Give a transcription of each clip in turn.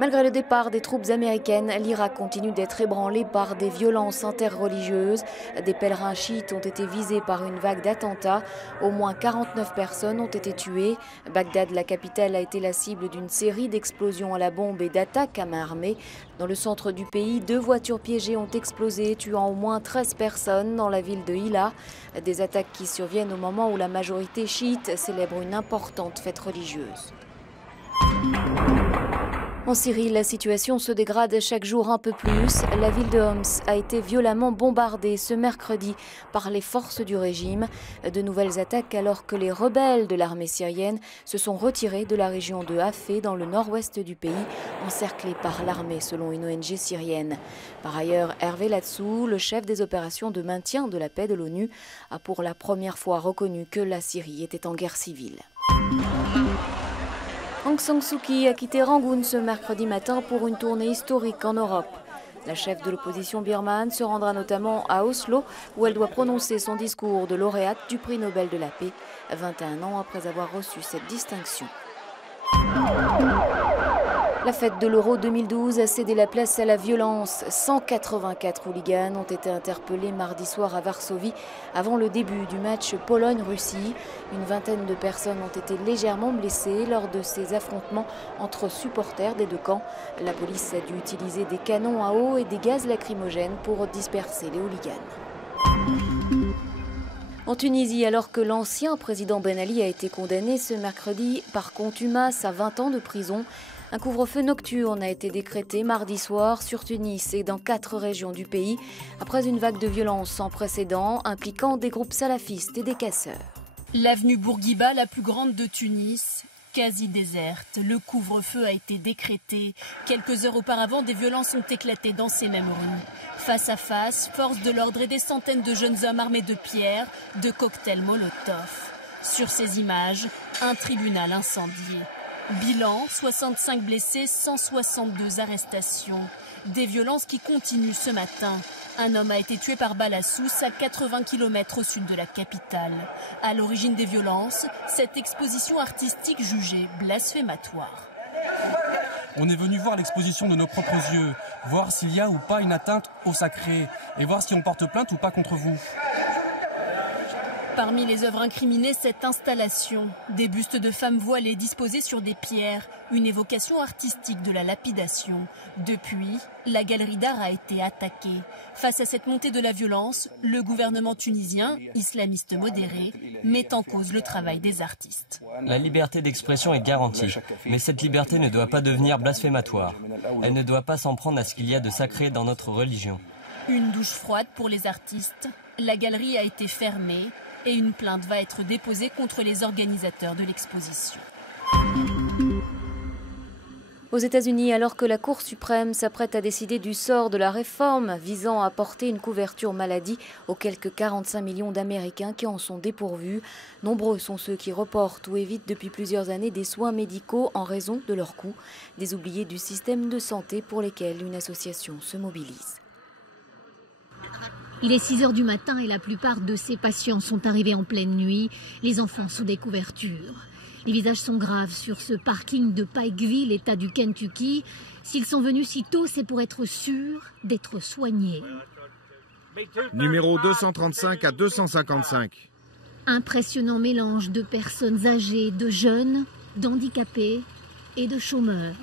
Malgré le départ des troupes américaines, l'Irak continue d'être ébranlé par des violences interreligieuses. Des pèlerins chiites ont été visés par une vague d'attentats. Au moins 49 personnes ont été tuées. Bagdad, la capitale, a été la cible d'une série d'explosions à la bombe et d'attaques à main armée. Dans le centre du pays, 2 voitures piégées ont explosé, tuant au moins 13 personnes dans la ville de Hilla. Des attaques qui surviennent au moment où la majorité chiite célèbre une importante fête religieuse. En Syrie, la situation se dégrade chaque jour un peu plus. La ville de Homs a été violemment bombardée ce mercredi par les forces du régime. De nouvelles attaques alors que les rebelles de l'armée syrienne se sont retirés de la région de Hafez dans le nord-ouest du pays, encerclés par l'armée selon une ONG syrienne. Par ailleurs, Hervé Latsou, le chef des opérations de maintien de la paix de l'ONU, a pour la première fois reconnu que la Syrie était en guerre civile. Aung San Suu Kyi a quitté Rangoon ce mercredi matin pour une tournée historique en Europe. La chef de l'opposition birmane se rendra notamment à Oslo où elle doit prononcer son discours de lauréate du prix Nobel de la paix, 21 ans après avoir reçu cette distinction. La fête de l'Euro 2012 a cédé la place à la violence. 184 hooligans ont été interpellés mardi soir à Varsovie avant le début du match Pologne-Russie. Une vingtaine de personnes ont été légèrement blessées lors de ces affrontements entre supporters des deux camps. La police a dû utiliser des canons à eau et des gaz lacrymogènes pour disperser les hooligans. En Tunisie, alors que l'ancien président Ben Ali a été condamné ce mercredi par contumace à 20 ans de prison, un couvre-feu nocturne a été décrété mardi soir sur Tunis et dans 4 régions du pays, après une vague de violence sans précédent impliquant des groupes salafistes et des casseurs. L'avenue Bourguiba, la plus grande de Tunis, quasi déserte. Le couvre-feu a été décrété. Quelques heures auparavant, des violences ont éclaté dans ces mêmes rues. Face à face, forces de l'ordre et des centaines de jeunes hommes armés de pierres, de cocktails Molotov. Sur ces images, un tribunal incendié. Bilan, 65 blessés, 162 arrestations. Des violences qui continuent ce matin. Un homme a été tué par balle à Sousse, à 80 km au sud de la capitale. À l'origine des violences, cette exposition artistique jugée blasphématoire. On est venu voir l'exposition de nos propres yeux, voir s'il y a ou pas une atteinte au sacré, et voir si on porte plainte ou pas contre vous. Parmi les œuvres incriminées, cette installation, des bustes de femmes voilées disposés sur des pierres, une évocation artistique de la lapidation. Depuis, la galerie d'art a été attaquée. Face à cette montée de la violence, le gouvernement tunisien, islamiste modéré, met en cause le travail des artistes. La liberté d'expression est garantie, mais cette liberté ne doit pas devenir blasphématoire. Elle ne doit pas s'en prendre à ce qu'il y a de sacré dans notre religion. Une douche froide pour les artistes. La galerie a été fermée. Et une plainte va être déposée contre les organisateurs de l'exposition. Aux États-Unis, alors que la Cour suprême s'apprête à décider du sort de la réforme visant à apporter une couverture maladie aux quelques 45 millions d'Américains qui en sont dépourvus, nombreux sont ceux qui reportent ou évitent depuis plusieurs années des soins médicaux en raison de leur coût, des oubliés du système de santé pour lesquels une association se mobilise. Il est 6 h du matin et la plupart de ces patients sont arrivés en pleine nuit, les enfants sous des couvertures. Les visages sont graves sur ce parking de Pikeville, État du Kentucky. S'ils sont venus si tôt, c'est pour être sûrs d'être soignés. Numéro 235 à 255. Impressionnant mélange de personnes âgées, de jeunes, d'handicapés et de chômeurs.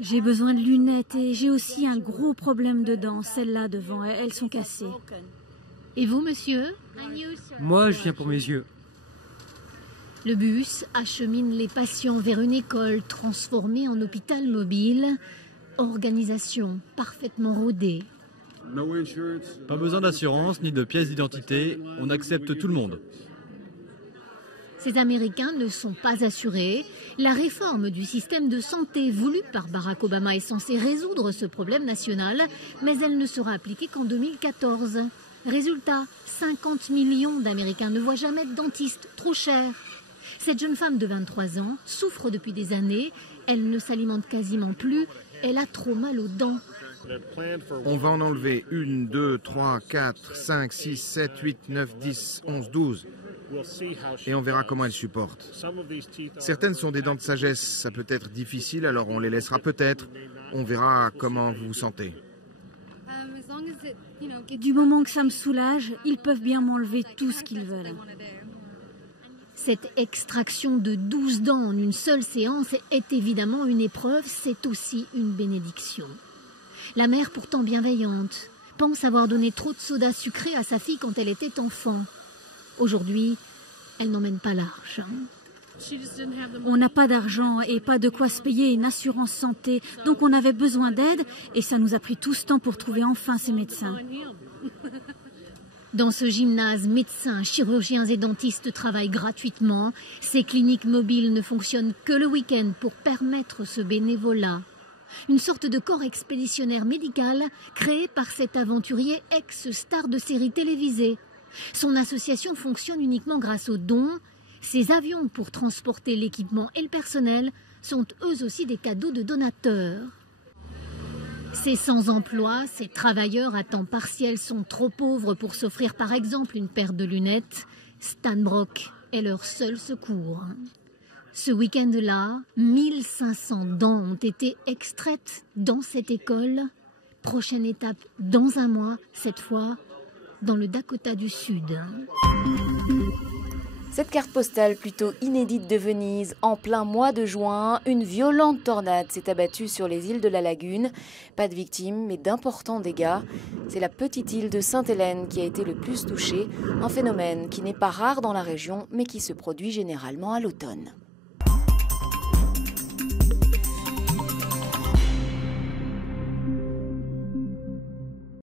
J'ai besoin de lunettes et j'ai aussi un gros problème de dents. Celles-là devant, elles sont cassées. Et vous, monsieur? Moi, je viens pour mes yeux. Le bus achemine les patients vers une école transformée en hôpital mobile. Organisation parfaitement rodée. Pas besoin d'assurance ni de pièce d'identité. On accepte tout le monde. Ces Américains ne sont pas assurés. La réforme du système de santé voulue par Barack Obama est censée résoudre ce problème national, mais elle ne sera appliquée qu'en 2014. Résultat, 50 millions d'Américains ne voient jamais de dentiste, trop cher. Cette jeune femme de 23 ans souffre depuis des années. Elle ne s'alimente quasiment plus. Elle a trop mal aux dents. On va en enlever 1, 2, 3, 4, 5, 6, 7, 8, 9, 10, 11, 12. Et on verra comment elle supporte. Certaines sont des dents de sagesse, ça peut être difficile, alors on les laissera peut-être. On verra comment vous vous sentez. Du moment que ça me soulage, ils peuvent bien m'enlever tout ce qu'ils veulent. Cette extraction de 12 dents en une seule séance est évidemment une épreuve, c'est aussi une bénédiction. La mère, pourtant bienveillante, pense avoir donné trop de soda sucré à sa fille quand elle était enfant. Aujourd'hui, elle n'emmène pas large. On n'a pas d'argent et pas de quoi se payer une assurance santé, donc on avait besoin d'aide et ça nous a pris tout ce temps pour trouver enfin ces médecins. Dans ce gymnase, médecins, chirurgiens et dentistes travaillent gratuitement. Ces cliniques mobiles ne fonctionnent que le week-end pour permettre ce bénévolat. Une sorte de corps expéditionnaire médical créé par cet aventurier ex-star de séries télévisées. Son association fonctionne uniquement grâce aux dons. Ces avions pour transporter l'équipement et le personnel sont eux aussi des cadeaux de donateurs. Ces sans-emploi, ces travailleurs à temps partiel sont trop pauvres pour s'offrir par exemple une paire de lunettes. Stan Brock est leur seul secours. Ce week-end-là, 1500 dents ont été extraites dans cette école. Prochaine étape dans un mois, cette fois dans le Dakota du Sud. Cette carte postale plutôt inédite de Venise, en plein mois de juin, une violente tornade s'est abattue sur les îles de la Lagune. Pas de victimes, mais d'importants dégâts. C'est la petite île de Sainte-Hélène qui a été le plus touchée, un phénomène qui n'est pas rare dans la région, mais qui se produit généralement à l'automne.